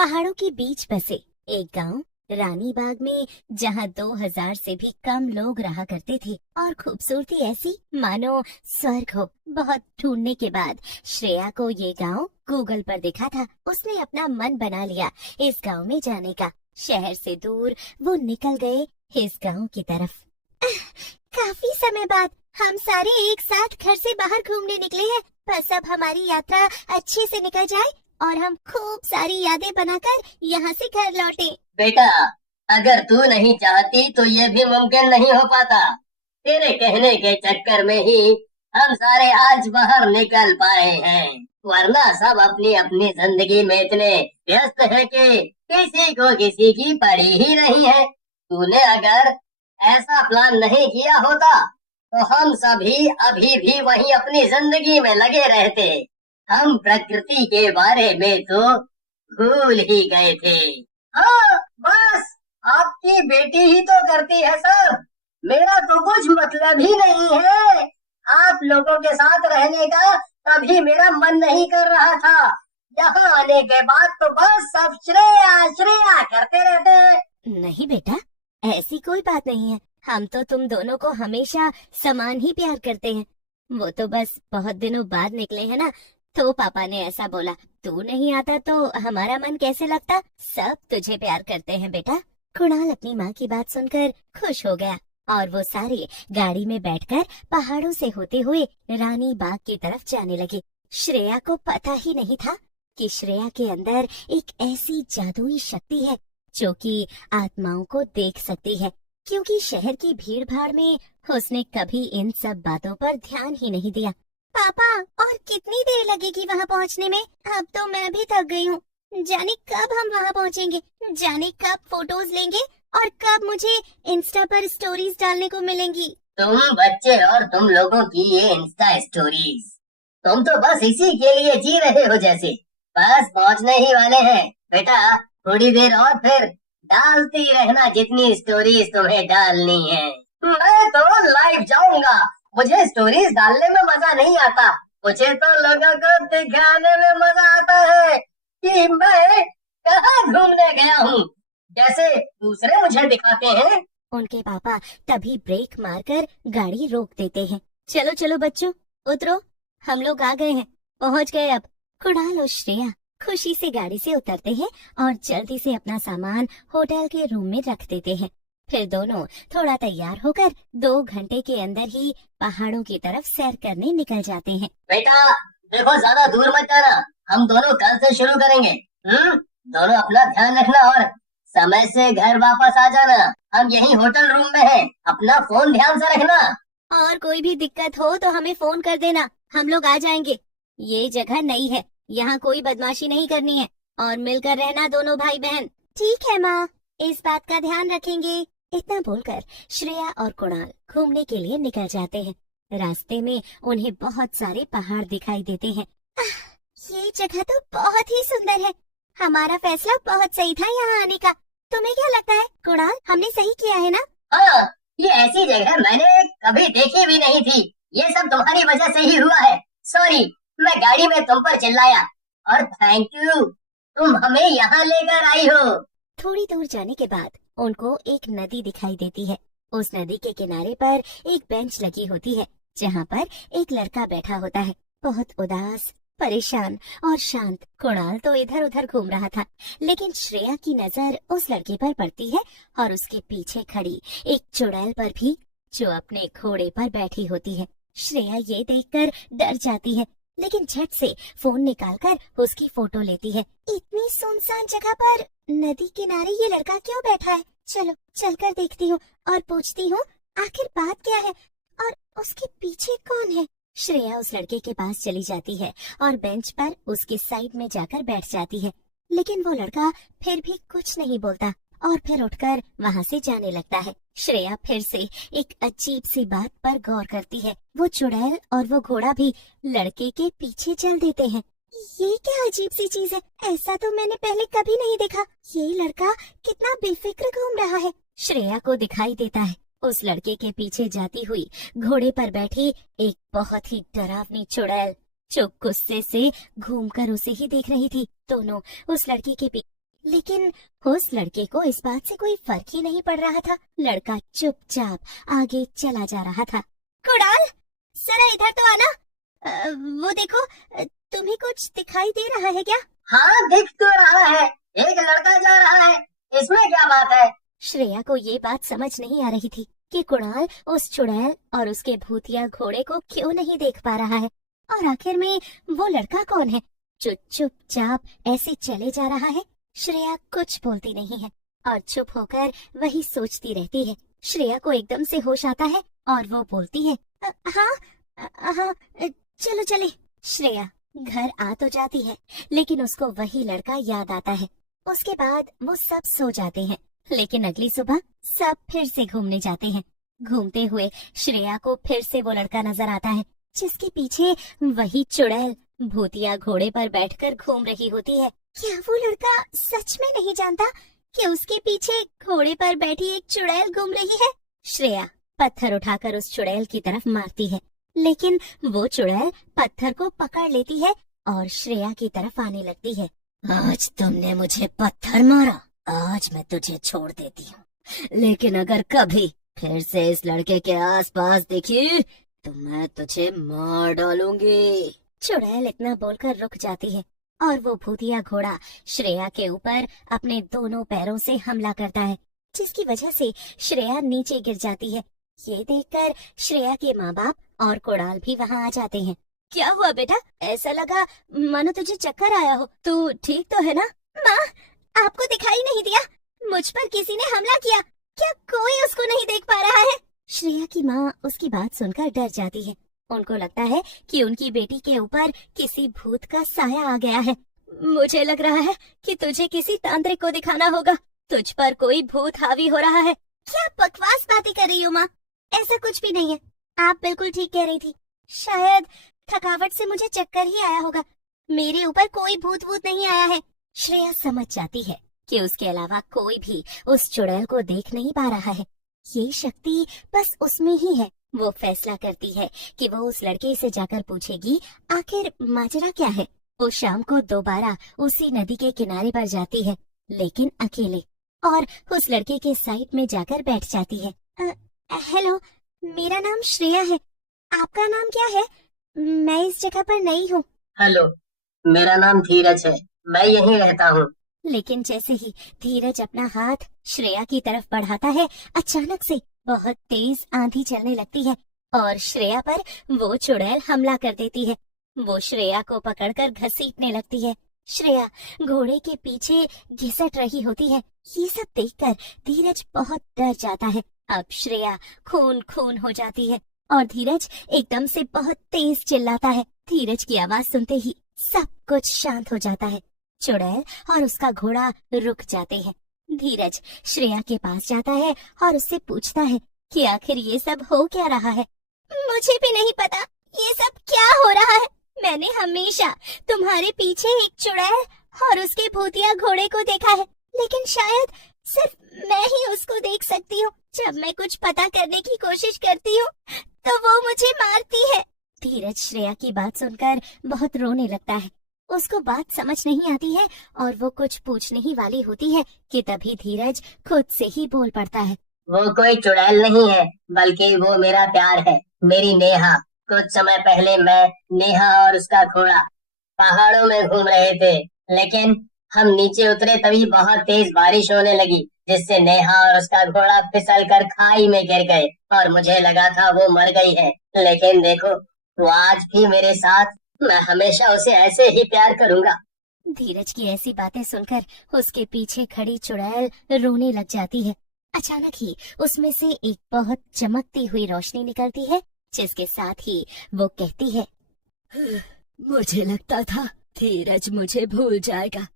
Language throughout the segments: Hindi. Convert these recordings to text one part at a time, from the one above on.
पहाड़ों के बीच बसे एक गांव रानी बाग में, जहां 2000 से भी कम लोग रहा करते थे और खूबसूरती ऐसी मानो स्वर्ग हो। बहुत ढूंढने के बाद श्रेया को ये गांव गूगल पर दिखा था। उसने अपना मन बना लिया इस गांव में जाने का। शहर से दूर वो निकल गए इस गांव की तरफ। काफी समय बाद हम सारे एक साथ घर से बाहर घूमने निकले हैं। बस अब हमारी यात्रा अच्छे से निकल जाए और हम खूब सारी यादें बनाकर यहाँ से घर लौटे। बेटा, अगर तू नहीं चाहती तो ये भी मुमकिन नहीं हो पाता। तेरे कहने के चक्कर में ही हम सारे आज बाहर निकल पाए हैं, वरना सब अपनी अपनी जिंदगी में इतने व्यस्त है कि किसी को किसी की पड़ी ही नहीं है। तूने अगर ऐसा प्लान नहीं किया होता तो हम सभी अभी भी वहीं अपनी जिंदगी में लगे रहते। हम प्रकृति के बारे में तो भूल ही गए थे। हाँ, बस आपकी बेटी ही तो करती है सब। मेरा तो कुछ मतलब ही नहीं है। आप लोगों के साथ रहने का कभी मेरा मन नहीं कर रहा था। यहाँ आने के बाद तो बस सब श्रेया श्रेया करते रहते हैं। नहीं बेटा, ऐसी कोई बात नहीं है। हम तो तुम दोनों को हमेशा समान ही प्यार करते हैं। वो तो बस बहुत दिनों बाद निकले हैं ना, तो पापा ने ऐसा बोला। तू नहीं आता तो हमारा मन कैसे लगता। सब तुझे प्यार करते हैं बेटा। कुणाल अपनी माँ की बात सुनकर खुश हो गया और वो सारे गाड़ी में बैठकर पहाड़ों से होते हुए रानी बाग की तरफ जाने लगे। श्रेया को पता ही नहीं था कि श्रेया के अंदर एक ऐसी जादुई शक्ति है जो कि आत्माओं को देख सकती है, क्योंकि शहर की भीड़ भाड़ में उसने कभी इन सब बातों पर ध्यान ही नहीं दिया। पापा, और कितनी देर लगेगी वहाँ पहुँचने में? अब तो मैं भी थक गई हूँ। जाने कब हम वहाँ पहुँचेंगे, जाने कब फोटोज लेंगे और कब मुझे इंस्टा पर स्टोरीज डालने को मिलेंगी। तुम बच्चे और तुम लोगों की ये इंस्टा स्टोरीज, तुम तो बस इसी के लिए जी रहे हो जैसे। बस पहुंचने ही वाले हैं बेटा, थोड़ी देर और फिर डालती रहना जितनी स्टोरीज तुम्हें डालनी है। मैं तो लाइव जाऊंगा। मुझे स्टोरीज डालने में मजा नहीं आता, मुझे तो लोगों को दिखाने में मजा आता है कि मैं कहाँ घूमने गया हूँ, जैसे दूसरे मुझे दिखाते हैं। उनके पापा तभी ब्रेक मारकर गाड़ी रोक देते हैं। चलो चलो बच्चों, उतरो, हम लोग आ गए हैं, पहुँच गए अब। कुणाल और श्रेया खुशी से गाड़ी से उतरते हैं और जल्दी से अपना सामान होटल के रूम में रख देते हैं। फिर दोनों थोड़ा तैयार होकर 2 घंटे के अंदर ही पहाड़ों की तरफ सैर करने निकल जाते हैं। बेटा देखो, ज्यादा दूर मत जाना, हम दोनों कल से शुरू करेंगे। दोनों अपना ध्यान रखना और समय से घर वापस आ जाना। हम यही होटल रूम में हैं, अपना फोन ध्यान से रखना। और कोई भी दिक्कत हो तो हमें फोन कर देना, हम लोग आ जाएंगे। ये जगह नई है, यहाँ कोई बदमाशी नहीं करनी है और मिलकर रहना दोनों भाई बहन। ठीक है माँ, इस बात का ध्यान रखेंगे। इतना बोलकर श्रेया और कुणाल घूमने के लिए निकल जाते हैं। रास्ते में उन्हें बहुत सारे पहाड़ दिखाई देते हैं। ये जगह तो बहुत ही सुंदर है। हमारा फैसला बहुत सही था यहाँ आने का। तुम्हें क्या लगता है कुणाल, हमने सही किया है ना? हाँ, ये ऐसी जगह मैंने कभी देखी भी नहीं थी। ये सब तुम्हारी वजह से ही हुआ है। सॉरी, मैं गाड़ी में तुम पर चिल्लाया। और थैंक यू, तुम हमें यहाँ लेकर आई हो। थोड़ी दूर जाने के बाद उनको एक नदी दिखाई देती है। उस नदी के किनारे पर एक बेंच लगी होती है, जहाँ पर एक लड़का बैठा होता है, बहुत उदास, परेशान और शांत। कुणाल तो इधर उधर घूम रहा था, लेकिन श्रेया की नजर उस लड़के पर पड़ती है और उसके पीछे खड़ी एक चुड़ैल पर भी, जो अपने घोड़े पर बैठी होती है। श्रेया ये देखकर डर जाती है, लेकिन झट से फोन निकालकर उसकी फोटो लेती है। इतनी सुनसान जगह पर नदी किनारे ये लड़का क्यों बैठा है? चलो चलकर देखती हूँ और पूछती हूँ आखिर बात क्या है और उसके पीछे कौन है। श्रेया उस लड़के के पास चली जाती है और बेंच पर उसके साइड में जाकर बैठ जाती है, लेकिन वो लड़का फिर भी कुछ नहीं बोलता और फिर उठकर वहाँ से जाने लगता है। श्रेया फिर से एक अजीब सी बात पर गौर करती है। वो चुड़ैल और वो घोड़ा भी लड़के के पीछे चल देते हैं। ये क्या अजीब सी चीज है, ऐसा तो मैंने पहले कभी नहीं देखा। ये लड़का कितना बेफिक्र घूम रहा है। श्रेया को दिखाई देता है उस लड़के के पीछे जाती हुई घोड़े पर बैठी एक बहुत ही डरावनी चुड़ैल, जो गुस्से से घूमकर उसे ही देख रही थी। दोनों उस लड़की के लेकिन उस लड़के को इस बात से कोई फर्क ही नहीं पड़ रहा था। लड़का चुपचाप आगे चला जा रहा था। कुणाल, जरा इधर तो आना। वो देखो, तुम्हें कुछ दिखाई दे रहा है क्या? हाँ, दिख तो रहा है, एक लड़का जा रहा है, इसमें क्या बात है? श्रेया को ये बात समझ नहीं आ रही थी कि कुणाल उस चुड़ैल और उसके भूतिया घोड़े को क्यों नहीं देख पा रहा है, और आखिर में वो लड़का कौन है जो चुपचाप ऐसे चले जा रहा है। श्रेया कुछ बोलती नहीं है और चुप होकर वही सोचती रहती है। श्रेया को एकदम से होश आता है और वो बोलती है, हाँ, चलो चले। श्रेया घर आ तो जाती है, लेकिन उसको वही लड़का याद आता है। उसके बाद वो सब सो जाते हैं, लेकिन अगली सुबह सब फिर से घूमने जाते हैं। घूमते हुए श्रेया को फिर से वो लड़का नजर आता है, जिसके पीछे वही चुड़ैल भूतिया घोड़े पर बैठकर घूम रही होती है। क्या वो लड़का सच में नहीं जानता कि उसके पीछे घोड़े पर बैठी एक चुड़ैल घूम रही है? श्रेया पत्थर उठाकर उस चुड़ैल की तरफ मारती है, लेकिन वो चुड़ैल पत्थर को पकड़ लेती है और श्रेया की तरफ आने लगती है। आज तुमने मुझे पत्थर मारा, आज मैं तुझे छोड़ देती हूँ, लेकिन अगर कभी फिर से इस लड़के के आसपास दिखी तो मैं तुझे मार डालूंगी। चुड़ैल इतना बोलकर रुक जाती है और वो भूतिया घोड़ा श्रेया के ऊपर अपने दोनों पैरों से हमला करता है, जिसकी वजह से श्रेया नीचे गिर जाती है। ये देखकर श्रेया के माँ बाप और कुणाल भी वहाँ आ जाते हैं। क्या हुआ बेटा? ऐसा लगा मानो तुझे चक्कर आया हो। तू ठीक तो है ना? माँ, आपको दिखाई नहीं दिया? मुझ पर किसी ने हमला किया, क्या कोई उसको नहीं देख पा रहा है? श्रेया की माँ उसकी बात सुनकर डर जाती है। उनको लगता है कि उनकी बेटी के ऊपर किसी भूत का साया आ गया है। मुझे लग रहा है कि तुझे किसी तांत्रिक को दिखाना होगा, तुझ पर कोई भूत हावी हो रहा है। क्या बकवास बातें कर रही हो माँ? ऐसा कुछ भी नहीं है, आप बिल्कुल ठीक कह रही थी। शायद थकावट से मुझे चक्कर ही आया होगा, मेरे ऊपर कोई भूत भूत नहीं आया है। श्रेया समझ जाती है कि उसके अलावा कोई भी उस चुड़ैल को देख नहीं पा रहा है। ये शक्ति बस उसमें ही है। वो फैसला करती है कि वो उस लड़के से जाकर पूछेगी आखिर माजरा क्या है। वो शाम को दोबारा उसी नदी के किनारे पर जाती है, लेकिन अकेले, और उस लड़के के साइड में जाकर बैठ जाती है। हेलो, मेरा नाम श्रेया है, आपका नाम क्या है? मैं इस जगह पर नई हूँ। हेलो, मेरा नाम धीरज है, मैं यहीं रहता हूँ। लेकिन जैसे ही धीरज अपना हाथ श्रेया की तरफ बढ़ाता है, अचानक से बहुत तेज आंधी चलने लगती है और श्रेया पर वो चुड़ैल हमला कर देती है। वो श्रेया को पकड़कर घसीटने लगती है। श्रेया घोड़े के पीछे घिसट रही होती है। ये सब देखकर धीरज बहुत डर जाता है। अब श्रेया खून खून हो जाती है और धीरज एकदम से बहुत तेज चिल्लाता है। धीरज की आवाज सुनते ही सब कुछ शांत हो जाता है। चुड़ैल और उसका घोड़ा रुक जाते हैं। धीरज श्रेया के पास जाता है और उससे पूछता है कि आखिर ये सब हो क्या रहा है। मुझे भी नहीं पता ये सब क्या हो रहा है। मैंने हमेशा तुम्हारे पीछे एक चुड़ैल और उसके भूतिया घोड़े को देखा है, लेकिन शायद सिर्फ मैं ही उसको देख सकती हूँ। जब मैं कुछ पता करने की कोशिश करती हूँ तो वो मुझे मारती है। धीरज श्रेया की बात सुनकर बहुत रोने लगता है। उसको बात समझ नहीं आती है और वो कुछ पूछने ही वाली होती है कि तभी धीरज खुद से ही बोल पड़ता है। वो कोई चुड़ैल नहीं है, बल्कि वो मेरा प्यार है, मेरी नेहा। कुछ समय पहले मैं, नेहा और उसका घोड़ा पहाड़ों में घूम रहे थे, लेकिन हम नीचे उतरे तभी बहुत तेज बारिश होने लगी, जिससे नेहा और उसका घोड़ा फिसल कर खाई में गिर गए और मुझे लगा था वो मर गई है। लेकिन देखो, वो आज भी मेरे साथ, मैं हमेशा उसे ऐसे ही प्यार करूंगा। धीरज की ऐसी बातें सुनकर उसके पीछे खड़ी चुड़ैल रोने लग जाती है। अचानक ही उसमें से एक बहुत चमकती हुई रोशनी निकलती है, जिसके साथ ही वो कहती है, मुझे लगता था धीरज मुझे भूल जाएगा,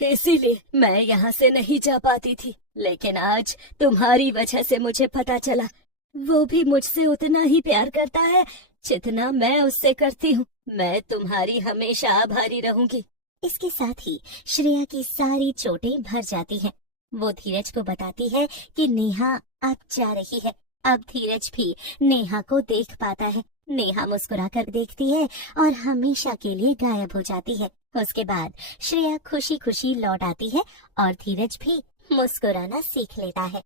इसीलिए मैं यहाँ से नहीं जा पाती थी, लेकिन आज तुम्हारी वजह से मुझे पता चला वो भी मुझसे उतना ही प्यार करता है जितना मैं उससे करती हूँ। मैं तुम्हारी हमेशा आभारी रहूंगी। इसके साथ ही श्रेया की सारी चोटें भर जाती हैं। वो धीरज को बताती है कि नेहा अब जा रही है। अब धीरज भी नेहा को देख पाता है। नेहा मुस्कुराकर देखती है और हमेशा के लिए गायब हो जाती है। उसके बाद श्रेया खुशी खुशी लौट आती है और धीरज भी मुस्कुराना सीख लेता है।